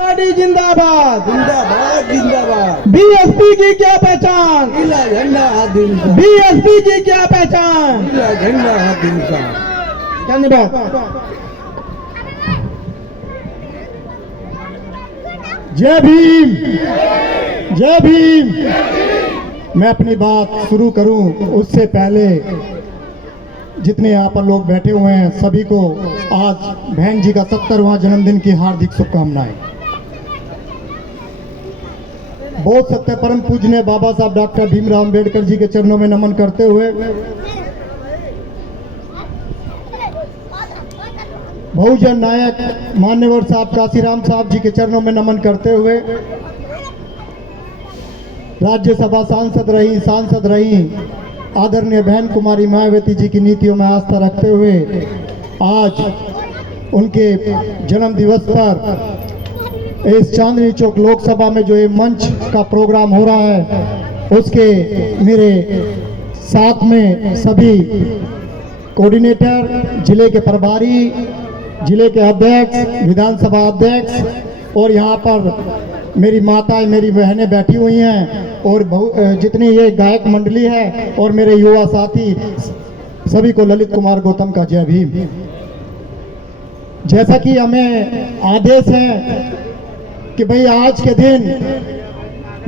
Party जिंदाबाद जिंदाबाद जिंदाबाद। बीएसपी की क्या पहचान, नीला झंडा हाथ इंसान, बीएसपी की क्या पहचान। नीला झंडा हाथ इंसान। धन्यवाद। जय भीम, जय भीम। मैं अपनी बात शुरू करूं उससे पहले जितने यहाँ पर लोग बैठे हुए हैं सभी को आज बहन जी का 70वां जन्मदिन की हार्दिक शुभकामनाएं। बहुत सत्य परम पूजनीय बाबा साहब डॉक्टर भीमराव अंबेडकर जी के चरणों में नमन करते हुए बहुजन नायक मान्यवर साहब काशीराम साहब जी के चरणों में नमन करते हुए राज्यसभा सांसद रही आदरणीय बहन कुमारी मायावती जी की नीतियों में आस्था रखते हुए आज उनके जन्म दिवस पर इस चांदनी चौक लोकसभा में जो ये मंच का प्रोग्राम हो रहा है उसके मेरे साथ में सभी कोऑर्डिनेटर, जिले के प्रभारी, जिले के अध्यक्ष, विधानसभा अध्यक्ष और यहाँ पर मेरी माताएं, मेरी बहनें बैठी हुई हैं और जितनी ये गायक मंडली है और मेरे युवा साथी सभी को ललित कुमार गौतम का जय भीम। जैसा कि हमें आदेश है कि भाई आज के दिन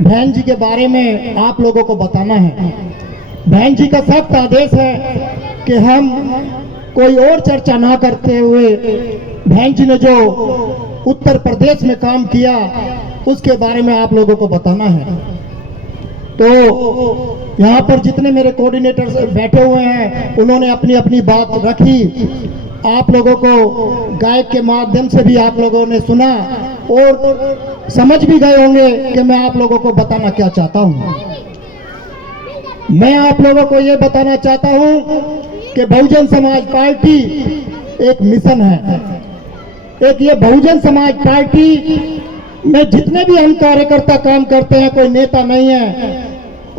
बहन जी के बारे में आप लोगों को बताना है। बहन जी का सख्त आदेश है कि हम कोई और चर्चा ना करते हुए बहन जी ने जो उत्तर प्रदेश में काम किया उसके बारे में आप लोगों को बताना है। तो यहाँ पर जितने मेरे कोऑर्डिनेटर्स बैठे हुए हैं उन्होंने अपनी अपनी बात रखी। आप लोगों को गायक के माध्यम से भी आप लोगों ने सुना और समझ भी गए होंगे कि मैं आप लोगों को बताना क्या चाहता हूँ। मैं आप लोगों को ये बताना चाहता हूँ कि बहुजन समाज पार्टी एक मिशन है। एक ये बहुजन समाज पार्टी में जितने भी हम कार्यकर्ता काम करते हैं, कोई नेता नहीं है।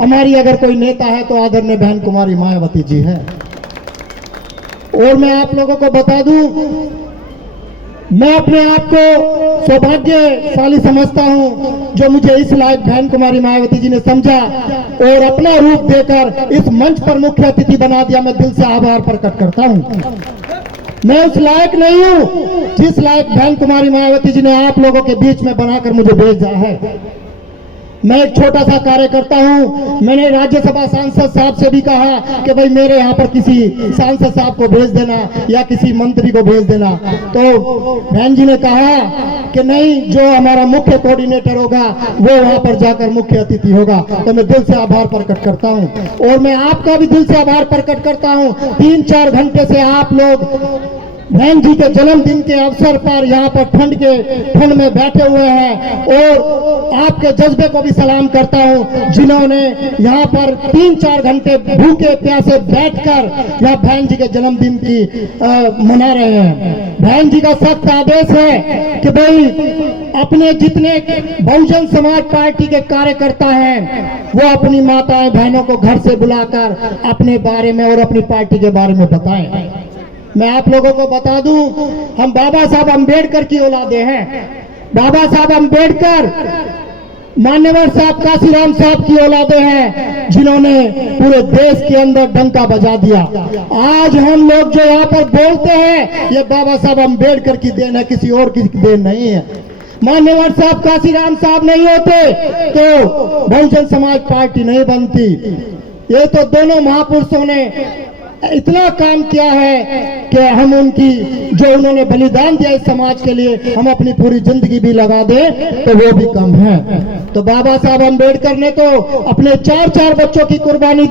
हमारी अगर कोई नेता है तो आदरणीय बहन कुमारी मायावती जी है। और मैं आप लोगों को बता दूं, मैं अपने आप को सौभाग्यशाली समझता हूं जो मुझे इस लायक बहन कुमारी मायावती जी ने समझा और अपना रूप देकर इस मंच पर मुख्य अतिथि बना दिया। मैं दिल से आभार प्रकट करता हूं। मैं उस लायक नहीं हूं जिस लायक बहन कुमारी मायावती जी ने आप लोगों के बीच में बनाकर मुझे भेजा है। मैं एक छोटा सा कार्यकर्ता हूं। मैंने राज्यसभा सांसद साहब से भी कहा कि भाई मेरे यहाँ पर किसी सांसद साहब को भेज देना या किसी मंत्री को भेज देना, तो बहन जी ने कहा कि नहीं, जो हमारा मुख्य कोऑर्डिनेटर होगा वो वहां पर जाकर मुख्य अतिथि होगा। तो मैं दिल से आभार प्रकट करता हूं और मैं आपका भी दिल से आभार प्रकट करता हूं। 3-4 घंटे से आप लोग बहन जी के जन्मदिन के अवसर पर यहाँ पर ठंड में बैठे हुए हैं और आपके जज्बे को भी सलाम करता हूँ जिन्होंने यहाँ पर 3-4 घंटे भूखे प्यासे बैठकर यहाँ बहन जी के जन्मदिन की मना रहे हैं। बहन जी का सख्त आदेश है कि भाई अपने जितने बहुजन समाज पार्टी के कार्यकर्ता हैं वो अपनी माताएं बहनों को घर से बुलाकर अपने बारे में और अपनी पार्टी के बारे में बताएं। मैं आप लोगों को बता दूं, हम बाबा साहब अंबेडकर की औलादे हैं। बाबा साहब अंबेडकर मान्यवर साहब काशीराम साहब की औलादे हैं जिन्होंने पूरे देश के अंदर डंका बजा दिया। आज हम लोग जो यहाँ पर बोलते हैं ये बाबा साहब अंबेडकर की देन है, किसी और की देन नहीं है। मान्यवर साहब काशीराम साहब नहीं होते तो बहुजन समाज पार्टी नहीं बनती। ये तो दोनों महापुरुषों ने इतना काम किया है कि हम उनकी जो उन्होंने बलिदान दिया इस समाज के लिए हम अपनी पूरी जिंदगी भी लगा दें तो वो भी कम है। तो बाबा साहब अंबेडकर ने तो अपने 4-4 बच्चों की कुर्बानी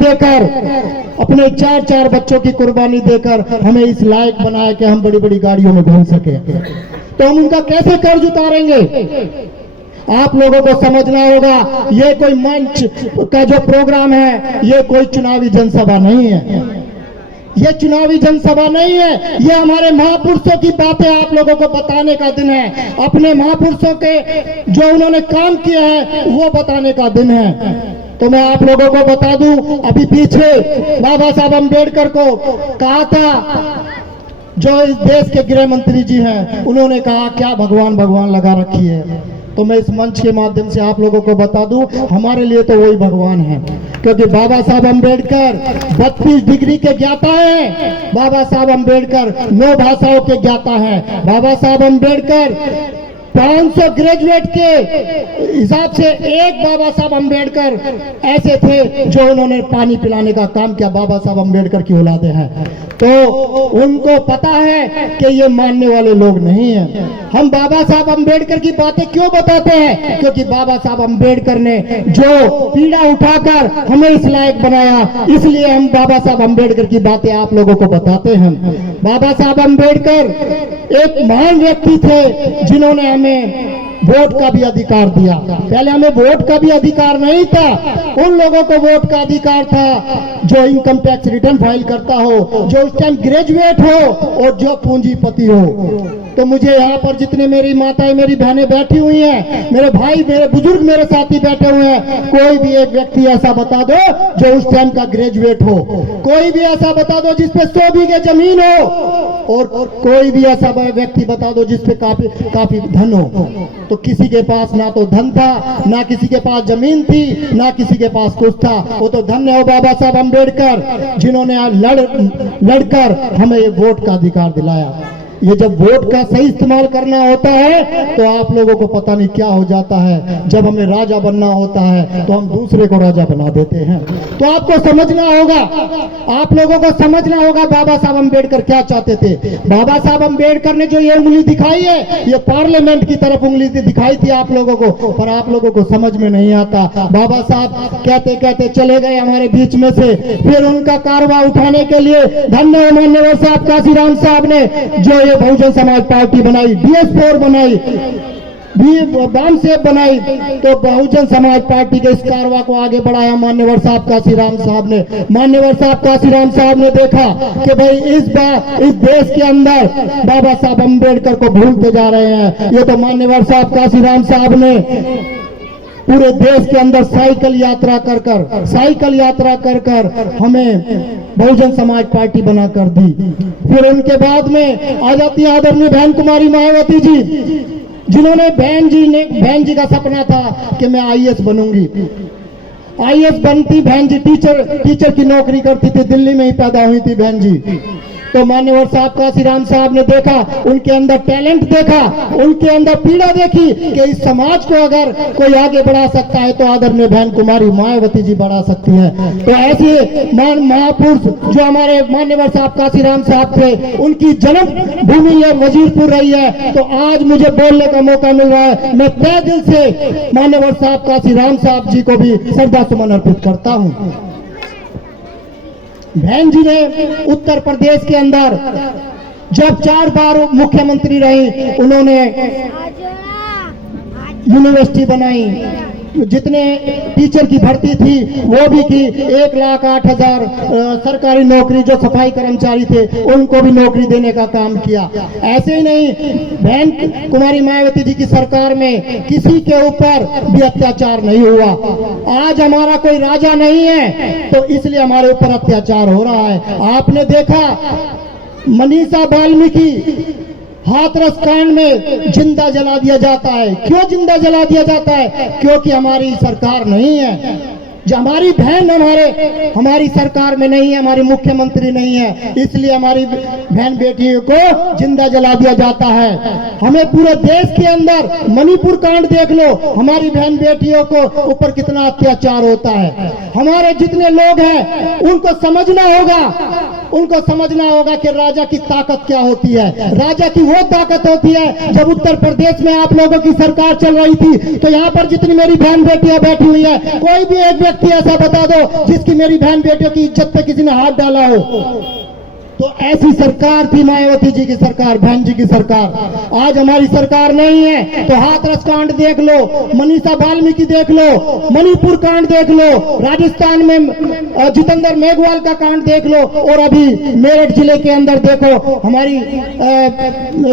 देकर हमें इस लायक बनाया कि हम बड़ी बड़ी गाड़ियों में घूम सके। तो हम उनका कैसे कर्ज उतारेंगे? आप लोगों को समझना होगा ये कोई मंच का जो प्रोग्राम है ये कोई चुनावी जनसभा नहीं है। ये चुनावी जनसभा नहीं है, ये हमारे महापुरुषों की बातें आप लोगों को बताने का दिन है। अपने महापुरुषों के जो उन्होंने काम किया है वो बताने का दिन है। तो मैं आप लोगों को बता दूं, अभी पीछे बाबा साहब अंबेडकर को कहा था जो इस देश के गृह मंत्री जी हैं, उन्होंने कहा क्या भगवान भगवान लगा रखी है। तो मैं इस मंच के माध्यम से आप लोगों को बता दूं, हमारे लिए तो वही भगवान है, क्योंकि बाबा साहब अम्बेडकर 32 डिग्री के ज्ञाता हैं। बाबा साहब अम्बेडकर 9 भाषाओं के ज्ञाता हैं। बाबा साहब अम्बेडकर 500 ग्रेजुएट के हिसाब से एक बाबा साहब अम्बेडकर ऐसे थे जो उन्होंने पानी पिलाने का काम किया। बाबा साहब अम्बेडकर की औलादे हैं, तो उनको पता है कि ये मानने वाले लोग नहीं हैं। हम बाबा साहब अम्बेडकर की बातें क्यों बताते हैं? क्योंकि बाबा साहब अम्बेडकर ने जो पीड़ा उठाकर हमें इस लायक बनाया, इसलिए हम बाबा साहब अम्बेडकर की बातें आप लोगों को बताते हैं। बाबा साहब अम्बेडकर एक महान व्यक्ति थे जिन्होंने हमें वोट का भी अधिकार दिया। पहले हमें वोट का भी अधिकार नहीं था, उन लोगों को वोट का अधिकार था जो इनकम टैक्स रिटर्न फाइल करता हो, जो उस टाइम ग्रेजुएट हो और जो पूंजीपति हो। तो मुझे यहाँ पर जितने मेरी माताएं मेरी बहनें बैठी हुई हैं, मेरे भाई मेरे बुजुर्ग मेरे साथी बैठे हुए हैं, कोई भी एक व्यक्ति ऐसा बता दो जो उस टाइम का ग्रेजुएट हो, कोई भी ऐसा बता दो जिसपे 100 बीघे जमीन हो, और कोई भी ऐसा व्यक्ति बता दो जिसपे काफी धन हो। तो किसी के पास ना तो धन था, ना किसी के पास जमीन थी, ना किसी के पास कुछ था। वो तो धन्य हो बाबा साहब अम्बेडकर जिन्होंने लड़कर हमें ये वोट का अधिकार दिलाया। ये जब वोट का सही इस्तेमाल करना होता है तो आप लोगों को पता नहीं क्या हो जाता है। जब हमें राजा बनना होता है तो हम दूसरे को राजा बना देते हैं। तो आपको समझना होगा, आप लोगों को समझना होगा बाबा साहब अम्बेडकर क्या चाहते थे। बाबा साहब अम्बेडकर ने जो ये उंगली दिखाई है, ये पार्लियामेंट की तरफ उंगली दिखाई थी आप लोगों को, पर आप लोगों को समझ में नहीं आता। बाबा साहब कहते कहते चले गए हमारे बीच में से, फिर उनका कारवा उठाने के लिए धन्य मान्यवर साहब काशीराम साहब ने जो बहुजन समाज पार्टी बनाई, DS4 बनाई, बाम सेब बनाई, तो बहुजन समाज पार्टी के इस कारवा को आगे बढ़ाया मान्यवर साहब काशीराम साहब ने। मान्यवर साहब काशीराम साहब ने देखा कि भाई इस बार इस देश के अंदर बाबा साहब अम्बेडकर को भूलते जा रहे हैं। ये तो मान्यवर साहब काशीराम साहब ने पूरे देश के अंदर साइकिल यात्रा कर कर हमें बहुजन समाज पार्टी बना कर दी। फिर उनके बाद में आ जाती आदरणीय बहन कुमारी मायावती जी, जिन्होंने बहन जी का सपना था कि मैं IAS बनूंगी। IAS बनती बहन जी, टीचर की नौकरी करती थी, दिल्ली में ही पैदा हुई थी बहन जी। तो मान्यवर साहब काशीराम साहब ने देखा, उनके अंदर टैलेंट देखा, उनके अंदर पीड़ा देखी कि इस समाज को अगर कोई आगे बढ़ा सकता है तो आदरणीय बहन कुमारी मायावती जी बढ़ा सकती है। तो ऐसे महापुरुष जो हमारे मान्यवर साहब काशीराम साहब थे, उनकी जन्म भूमि है वजीरपुर रही है। तो आज मुझे बोलने का मौका मिल रहा है, मैं तहे दिल से मान्यवर साहब काशीराम साहब जी को भी श्रद्धा सुमन अर्पित करता हूँ। बहन जी ने उत्तर प्रदेश के अंदर जब 4 बार मुख्यमंत्री रही, उन्होंने यूनिवर्सिटी बनाई, जितने टीचर की भर्ती थी वो भी की, 1,08,000 सरकारी नौकरी जो सफाई कर्मचारी थे उनको भी नौकरी देने का काम किया। ऐसे ही नहीं, बहन कुमारी मायावती जी की सरकार में किसी के ऊपर भी अत्याचार नहीं हुआ। आज हमारा कोई राजा नहीं है तो इसलिए हमारे ऊपर अत्याचार हो रहा है। आपने देखा मनीषा वाल्मीकि हाथरस कांड में जिंदा जला दिया जाता है। क्यों जिंदा जला दिया जाता है? क्योंकि हमारी सरकार नहीं है, जो हमारी बहन हमारी सरकार में नहीं है, हमारी मुख्यमंत्री नहीं है, इसलिए हमारी बहन बेटियों को जिंदा जला दिया जाता है। हमें पूरे देश के अंदर मणिपुर कांड देख लो, हमारी बहन बेटियों को ऊपर कितना अत्याचार होता है। हमारे जितने लोग हैं उनको समझना होगा कि राजा की ताकत क्या होती है। राजा की वो ताकत होती है, जब उत्तर प्रदेश में आप लोगों की सरकार चल रही थी तो यहाँ पर जितनी मेरी बहन बेटियां बैठी हुई है, कोई भी एक व्यक्ति ऐसा बता दो जिसकी मेरी बहन बेटियों की इज्जत पे किसी ने हाथ डाला हो। तो ऐसी सरकार थी मायावती जी की सरकार, बहन जी की सरकार। आज हमारी सरकार नहीं है। तो हाथरस कांड देख लो, मनीषा वाल्मीकि देख लो, मणिपुर कांड देख लो, राजस्थान में जितेंद्र मेघवाल का कांड देख लो, और अभी मेरठ जिले के अंदर देखो हमारी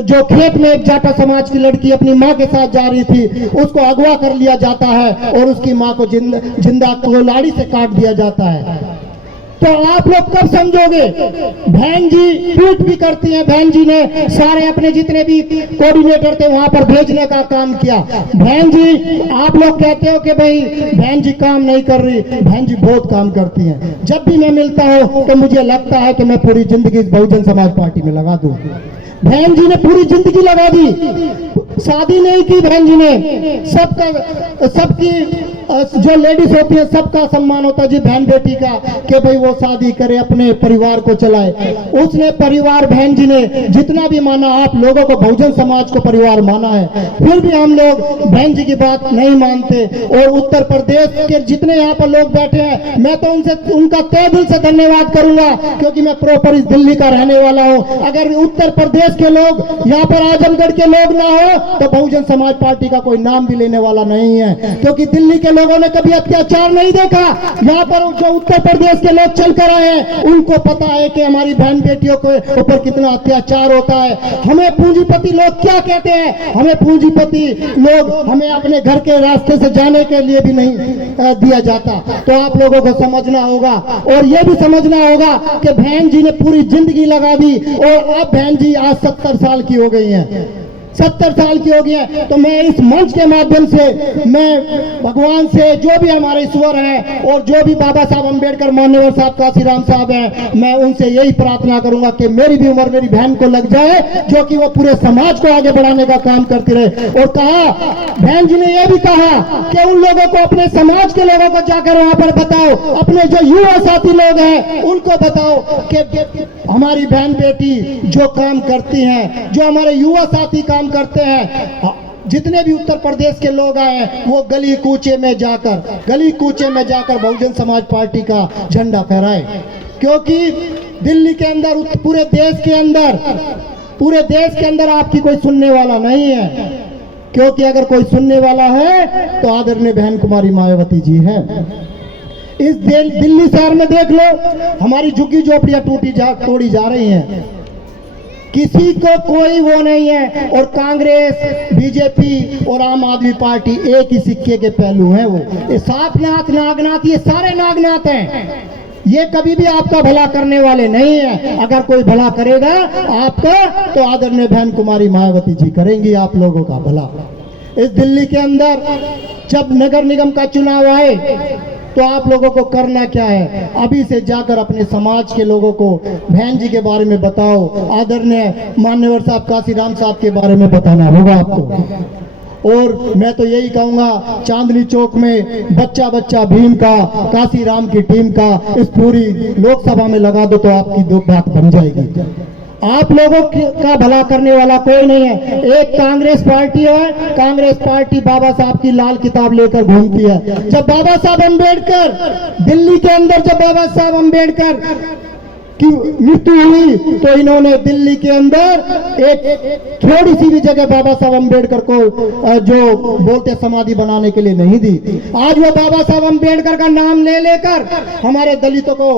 जो खेत में एक जाटा समाज की लड़की अपनी माँ के साथ जा रही थी, उसको अगवा कर लिया जाता है और उसकी माँ को जिंदा कुल्हाड़ी से काट दिया जाता है। तो आप लोग कब समझोगे? बहन जी ट्वीट भी करती हैं, बहन जी ने सारे अपने जितने भी कोऑर्डिनेटर थे वहां पर भेजने का काम किया। बहन जी आप लोग कहते हो कि भाई बहन जी काम नहीं कर रही, बहन जी बहुत काम करती हैं। जब भी मैं मिलता हूं तो मुझे लगता है कि मैं पूरी जिंदगी इस बहुजन समाज पार्टी में लगा दूं। बहन जी ने पूरी जिंदगी लगा दी, शादी नहीं की बहन जी ने। सबकी जो लेडीज होती है सबका सम्मान होता है जी बहन बेटी का, कि भाई वो शादी करे अपने परिवार को चलाए। उसने परिवार बहन जी ने जितना भी माना, आप लोगों को बहुजन समाज को परिवार माना है, फिर भी हम लोग बहन जी की बात नहीं मानते। और उत्तर प्रदेश के जितने यहाँ पर लोग बैठे हैं, मैं तो उनका तहे दिल से धन्यवाद करूंगा, क्योंकि मैं प्रॉपर इस दिल्ली का रहने वाला हूँ। अगर उत्तर प्रदेश के लोग यहाँ पर आजमगढ़ के लोग ना हो तो बहुजन समाज पार्टी का कोई नाम भी लेने वाला नहीं है, क्योंकि दिल्ली के लोगों ने कभी अत्याचार नहीं देखा। यहाँ पर जो उत्तर प्रदेश के लोग चल कर आए हैं उनको पता है कि हमारी बहन बेटियों के ऊपर कितना अत्याचार होता है। हमें पूंजीपति लोग क्या कहते हैं? हमें पूंजीपति लोग हमें अपने घर के रास्ते से जाने के लिए भी नहीं दिया जाता। तो आप लोगों को समझना होगा, और ये भी समझना होगा कि बहन जी ने पूरी जिंदगी लगा दी, और अब बहन जी आज 70 साल की हो गई हैं, 70 साल की हो गई है। तो मैं इस मंच के माध्यम से मैं भगवान से, जो भी हमारे ईश्वर हैं और जो भी बाबा साहब अम्बेडकर मान्यवर साहब काशीराम साहब हैं, मैं उनसे यही प्रार्थना करूंगा कि मेरी भी उम्र मेरी बहन को लग जाए, जो कि वो पूरे समाज को आगे बढ़ाने का काम करती रहे। और कहा बहन जी ने यह भी कहा कि उन लोगों को, अपने समाज के लोगों को जाकर वहां पर बताओ, अपने जो युवा साथी लोग हैं उनको बताओ कि हमारी बहन बेटी जो काम करती हैं, जो हमारे युवा साथी काम करते हैं, जितने भी उत्तर प्रदेश के लोग आए हैं, वो गली कूचे में जाकर बहुजन समाज पार्टी का झंडा फहराए। क्योंकि दिल्ली के अंदर, पूरे देश के अंदर आपकी कोई सुनने वाला नहीं है, क्योंकि अगर कोई सुनने वाला है तो आदरणीय बहन कुमारी मायावती जी है। इस दिल्ली शहर में देख लो, हमारी झुग्गी झोपड़ियां तोड़ी जा रही हैं, किसी को कोई वो नहीं है। और कांग्रेस, बीजेपी और आम आदमी पार्टी एक ही सिक्के के पहलू हैं। वो ये सातनाथ, नागनाथ, ये सारे नागनाथ हैं। ये कभी भी आपका भला करने वाले नहीं है। अगर कोई भला करेगा आपका, तो आदरणीय बहन कुमारी मायावती जी करेंगी आप लोगों का भला। इस दिल्ली के अंदर जब नगर निगम का चुनाव आए तो आप लोगों को करना क्या है? अभी से जाकर अपने समाज के लोगों को बहन जी के बारे में बताओ, आदरणीय मान्यवर साहब काशीराम साहब के बारे में बताना होगा आपको। और मैं तो यही कहूंगा, चांदनी चौक में बच्चा भीम का, काशीराम की टीम का इस पूरी लोकसभा में लगा दो, तो आपकी दो बात बन जाएगी। आप लोगों का भला करने वाला कोई नहीं है। एक कांग्रेस पार्टी है, कांग्रेस पार्टी बाबा साहब की लाल किताब लेकर घूमती है। जब बाबा साहब अम्बेडकर, दिल्ली के अंदर जब बाबा साहब अम्बेडकर की मृत्यु हुई तो इन्होंने दिल्ली के अंदर एक थोड़ी सी भी जगह बाबा साहब अम्बेडकर को जो बोलते समाधि बनाने के लिए नहीं दी। आज वो बाबा साहब अम्बेडकर का नाम ले लेकर हमारे दलितों को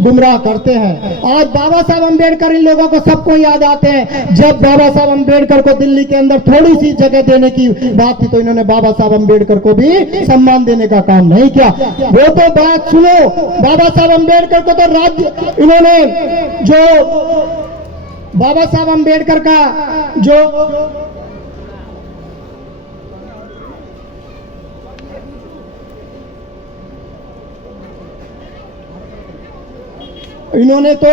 गुमराह करते हैं। आज बाबा साहब अम्बेडकर इन लोगों को सबको याद आते हैं। जब बाबा साहब अम्बेडकर को दिल्ली के अंदर थोड़ी सी जगह देने की बात थी तो इन्होंने बाबा साहब अम्बेडकर को भी सम्मान देने का काम नहीं किया। वो तो बात सुनो, बाबा साहब अम्बेडकर को तो राज्य, इन्होंने जो बाबा साहब अम्बेडकर का जो इन्होंने तो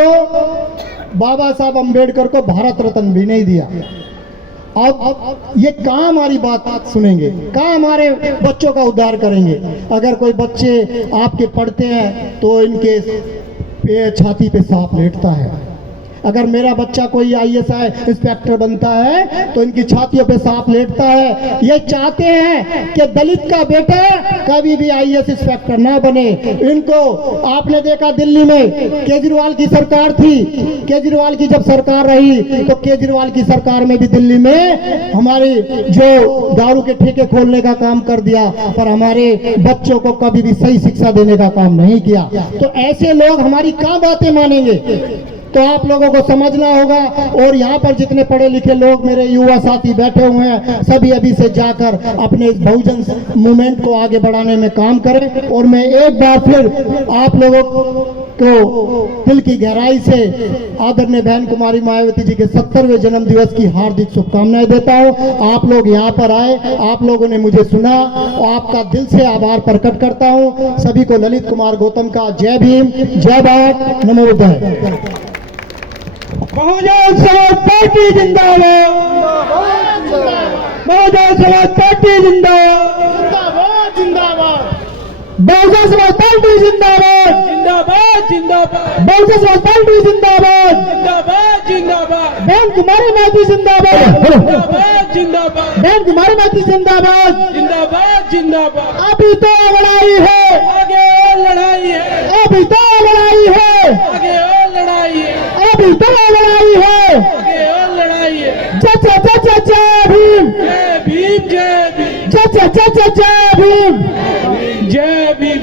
बाबा साहब अम्बेडकर को भारत रत्न भी नहीं दिया। अब ये कहाँ हमारी बात सुनेंगे, कहाँ हमारे बच्चों का उद्धार करेंगे? अगर कोई बच्चे आपके पढ़ते हैं तो इनके छाती पे सांप लेटता है। अगर मेरा बच्चा कोई IAS इंस्पेक्टर बनता है तो इनकी छातियों पे सांप लेटता है। ये चाहते हैं कि दलित का बेटा कभी भी IAS इंस्पेक्टर ना बने। इनको आपने देखा, दिल्ली में केजरीवाल की सरकार थी, केजरीवाल की जब सरकार रही तो केजरीवाल की सरकार में भी दिल्ली में हमारे जो दारू के ठेके खोलने का काम कर दिया, पर हमारे बच्चों को कभी भी सही शिक्षा देने का काम नहीं किया। तो ऐसे लोग हमारी क्या बातें मानेंगे? तो आप लोगों को समझना होगा। और यहाँ पर जितने पढ़े लिखे लोग मेरे युवा साथी बैठे हुए हैं, सभी अभी से जाकर अपने इस बहुजन मूवमेंट को आगे बढ़ाने में काम करें। और मैं एक बार फिर आप लोगों को दिल की गहराई से आदरणीय बहन कुमारी मायावती जी के 70वें जन्म दिवस की हार्दिक शुभकामनाएं देता हूं। आप लोग यहाँ पर आए, आप लोगों ने मुझे सुना और आपका दिल से आभार प्रकट करता हूं। सभी को ललित कुमार गौतम का जय भीम, जय भारत, नमो बुद्धाय। बहुजन समाज पार्टी जिंदाबाद, बहुजन समाज पार्टी जिंदाबाद, बहुजन समाज पार्टी जिंदाबाद, जिंदाबाद जिंदाबाद, बहुजन समाज पार्टी जिंदाबाद, जिंदाबाद जिंदाबाद, बहन कुमारी मायावती जिंदाबाद, जिंदाबाद जिंदाबाद, बहन कुमारी मायावती जिंदाबाद, जिंदाबाद जिंदाबाद। अभी तो लड़ाई है, आगे और लड़ाई है, अभी तो लड़ाई है, आगे और लड़ाई है, अभी तो लड़ाई है, आगे और लड़ाई है। जय जय जय जय जय भीम, जय भीम, जय भीम, जय जय जय जय जय भीम, जय भीम।